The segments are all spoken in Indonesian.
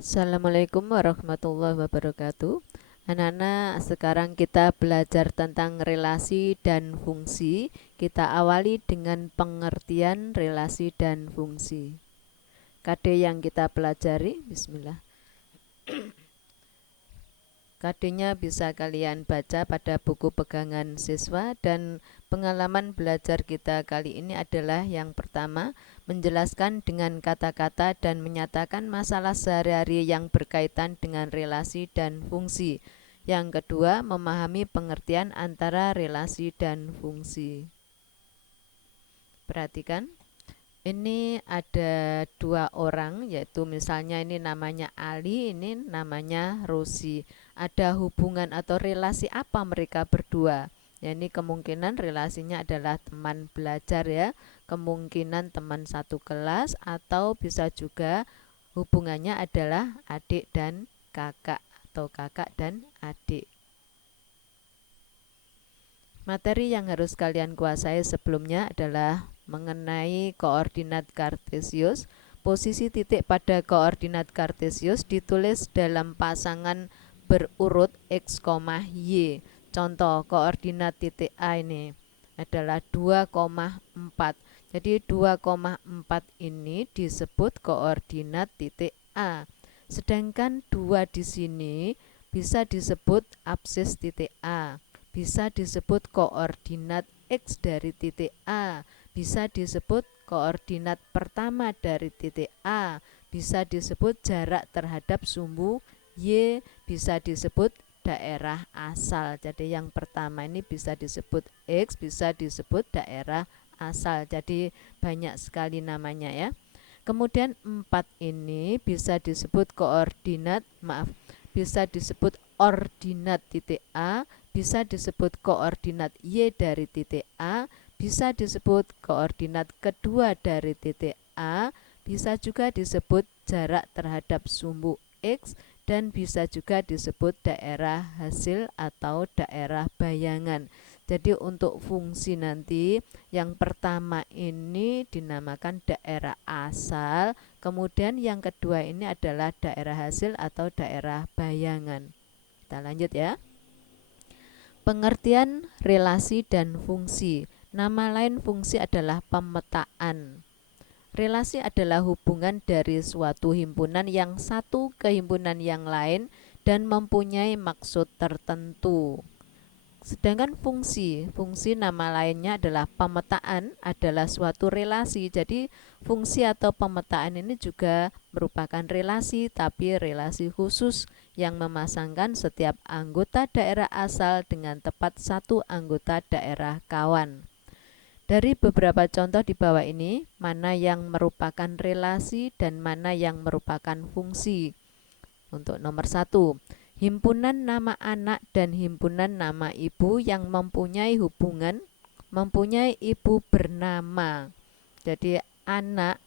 Assalamualaikum warahmatullahi wabarakatuh. Anak-anak, sekarang kita belajar tentang relasi dan fungsi. Kita awali dengan pengertian relasi dan fungsi. KD yang kita pelajari, bismillah. KD-nya bisa kalian baca pada buku pegangan siswa, dan pengalaman belajar kita kali ini adalah yang pertama, menjelaskan dengan kata-kata dan menyatakan masalah sehari-hari yang berkaitan dengan relasi dan fungsi. Yang kedua, memahami pengertian antara relasi dan fungsi. Perhatikan. Ini ada dua orang, yaitu misalnya ini namanya Ali, ini namanya Rosi. Ada hubungan atau relasi apa mereka berdua? Ya, ini kemungkinan relasinya adalah teman belajar ya, kemungkinan teman satu kelas, atau bisa juga hubungannya adalah adik dan kakak atau kakak dan adik. Materi yang harus kalian kuasai sebelumnya adalah mengenai koordinat kartesius. Posisi titik pada koordinat kartesius ditulis dalam pasangan berurut x, y. Contoh koordinat titik A ini adalah 2,4. Jadi 2,4 ini disebut koordinat titik A. Sedangkan 2 di sini bisa disebut absis titik A, bisa disebut koordinat X dari titik A, bisa disebut koordinat pertama dari titik A, bisa disebut jarak terhadap sumbu Y, bisa disebut daerah asal. Jadi yang pertama ini bisa disebut X, bisa disebut daerah asal. Jadi banyak sekali namanya ya. Kemudian 4 ini bisa disebut koordinat, bisa disebut ordinat titik A, bisa disebut koordinat Y dari titik A, bisa disebut koordinat kedua dari titik A, bisa juga disebut jarak terhadap sumbu X, dan bisa juga disebut daerah hasil atau daerah bayangan. Jadi untuk fungsi nanti yang pertama ini dinamakan daerah asal, kemudian yang kedua ini adalah daerah hasil atau daerah bayangan. Kita lanjut ya. Pengertian relasi dan fungsi. Nama lain fungsi adalah pemetaan. Relasi adalah hubungan dari suatu himpunan yang satu ke himpunan yang lain dan mempunyai maksud tertentu. Sedangkan fungsi nama lainnya adalah pemetaan, adalah suatu relasi. Jadi fungsi atau pemetaan ini juga merupakan relasi, tapi relasi khusus yang memasangkan setiap anggota daerah asal dengan tepat satu anggota daerah kawan. Dari beberapa contoh di bawah ini, mana yang merupakan relasi dan mana yang merupakan fungsi? Untuk nomor 1, himpunan nama anak dan himpunan nama ibu yang mempunyai hubungan, mempunyai ibu bernama. Jadi anak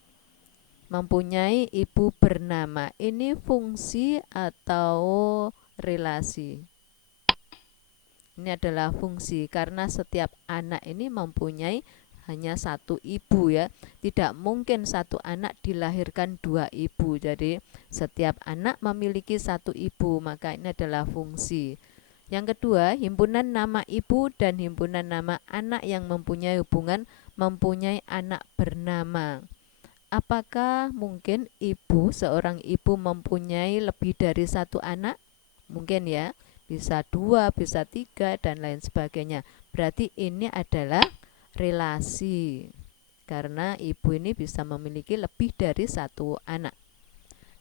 mempunyai ibu bernama. Ini fungsi atau relasi? Ini adalah fungsi karena setiap anak ini mempunyai hanya satu ibu ya. Tidak mungkin satu anak dilahirkan dua ibu. Jadi setiap anak memiliki satu ibu, maka ini adalah fungsi. Yang kedua, himpunan nama ibu dan himpunan nama anak yang mempunyai hubungan mempunyai anak bernama. Apakah mungkin seorang ibu mempunyai lebih dari satu anak? Mungkin ya, bisa dua, bisa tiga, dan lain sebagainya. Berarti ini adalah relasi, karena ibu ini bisa memiliki lebih dari satu anak.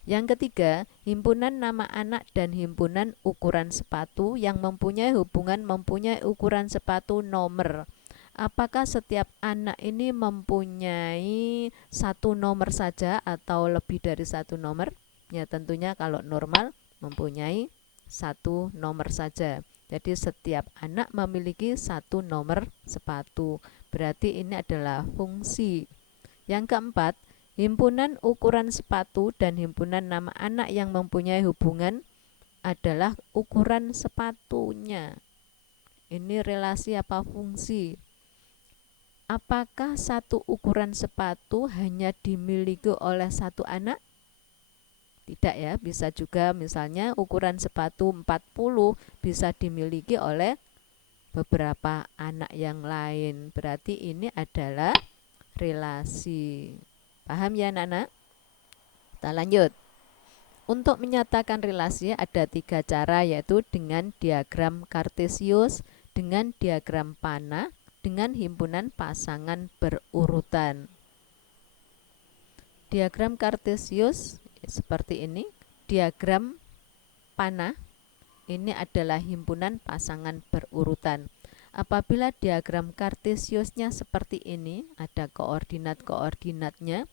Yang ketiga, himpunan nama anak dan himpunan ukuran sepatu yang mempunyai hubungan mempunyai ukuran sepatu nomor. Apakah setiap anak ini mempunyai satu nomor saja atau lebih dari satu nomor? Ya tentunya kalau normal mempunyai satu nomor saja. Jadi setiap anak memiliki satu nomor sepatu. Berarti ini adalah fungsi. Yang keempat, himpunan ukuran sepatu dan himpunan nama anak yang mempunyai hubungan adalah ukuran sepatunya. Ini relasi apa fungsi? Apakah satu ukuran sepatu hanya dimiliki oleh satu anak? Tidak ya, bisa juga misalnya ukuran sepatu 40 bisa dimiliki oleh beberapa anak yang lain. Berarti ini adalah relasi. Paham ya anak-anak? Kita lanjut. Untuk menyatakan relasi ada 3 cara, yaitu dengan diagram kartesius, dengan diagram panah, dengan himpunan pasangan berurutan. Diagram kartesius seperti ini. Diagram panah ini adalah himpunan pasangan berurutan. Apabila diagram kartesiusnya seperti ini, ada koordinat-koordinatnya.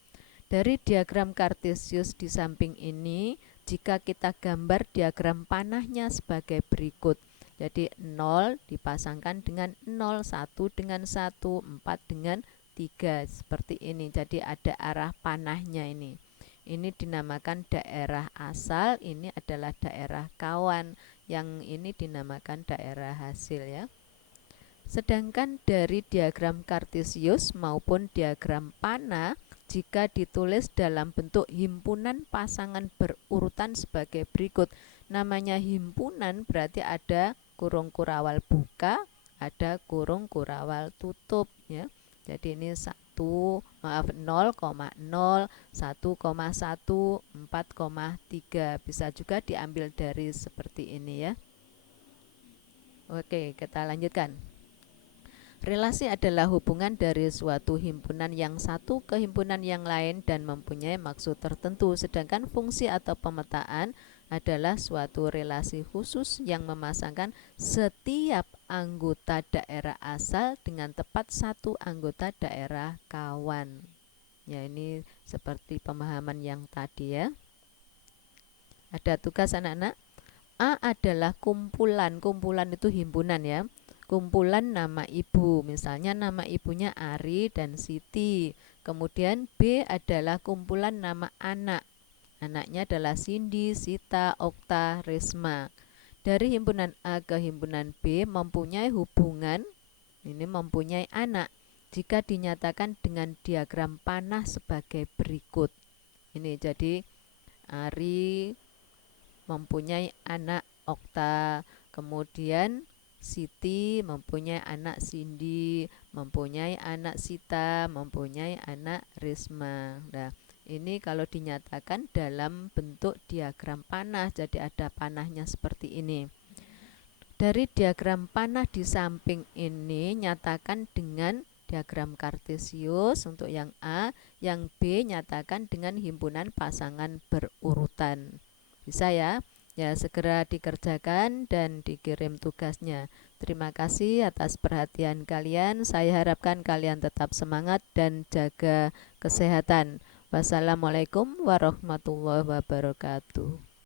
Dari diagram kartesius di samping ini, jika kita gambar diagram panahnya sebagai berikut. Jadi 0 dipasangkan dengan 0, 1 dengan 1, 4 dengan 3, seperti ini. Jadi ada arah panahnya ini. Ini dinamakan daerah asal, ini adalah daerah kawan, yang ini dinamakan daerah hasil ya. Sedangkan dari diagram kartesius maupun diagram panah, jika ditulis dalam bentuk himpunan pasangan berurutan sebagai berikut. Namanya himpunan berarti ada kurung kurawal buka, ada kurung kurawal tutup ya. Jadi ini 0,0, 1,1, 4,3. Bisa juga diambil dari seperti ini ya. Oke, kita lanjutkan. Relasi adalah hubungan dari suatu himpunan yang satu ke himpunan yang lain dan mempunyai maksud tertentu, sedangkan fungsi atau pemetaan adalah suatu relasi khusus yang memasangkan setiap anggota daerah asal dengan tepat satu anggota daerah kawan. Ya, ini seperti pemahaman yang tadi ya. Ada tugas anak-anak. A adalah kumpulan itu himpunan ya. Kumpulan nama ibu, misalnya nama ibunya Ari dan Siti. Kemudian B adalah kumpulan nama anak, anaknya adalah Cindy, Sita, Okta, Risma. Dari himpunan A ke himpunan B mempunyai hubungan, ini mempunyai anak, jika dinyatakan dengan diagram panah sebagai berikut. Ini jadi Ari mempunyai anak Okta, kemudian Siti mempunyai anak Cindy, mempunyai anak Sita, mempunyai anak Risma. Nah, ini kalau dinyatakan dalam bentuk diagram panah, jadi ada panahnya seperti ini. Dari diagram panah di samping ini nyatakan dengan diagram kartesius untuk yang A, yang B nyatakan dengan himpunan pasangan berurutan. Bisa ya? Ya, segera dikerjakan dan dikirim tugasnya. Terima kasih atas perhatian kalian. Saya harapkan kalian tetap semangat dan jaga kesehatan. Wassalamualaikum warahmatullahi wabarakatuh.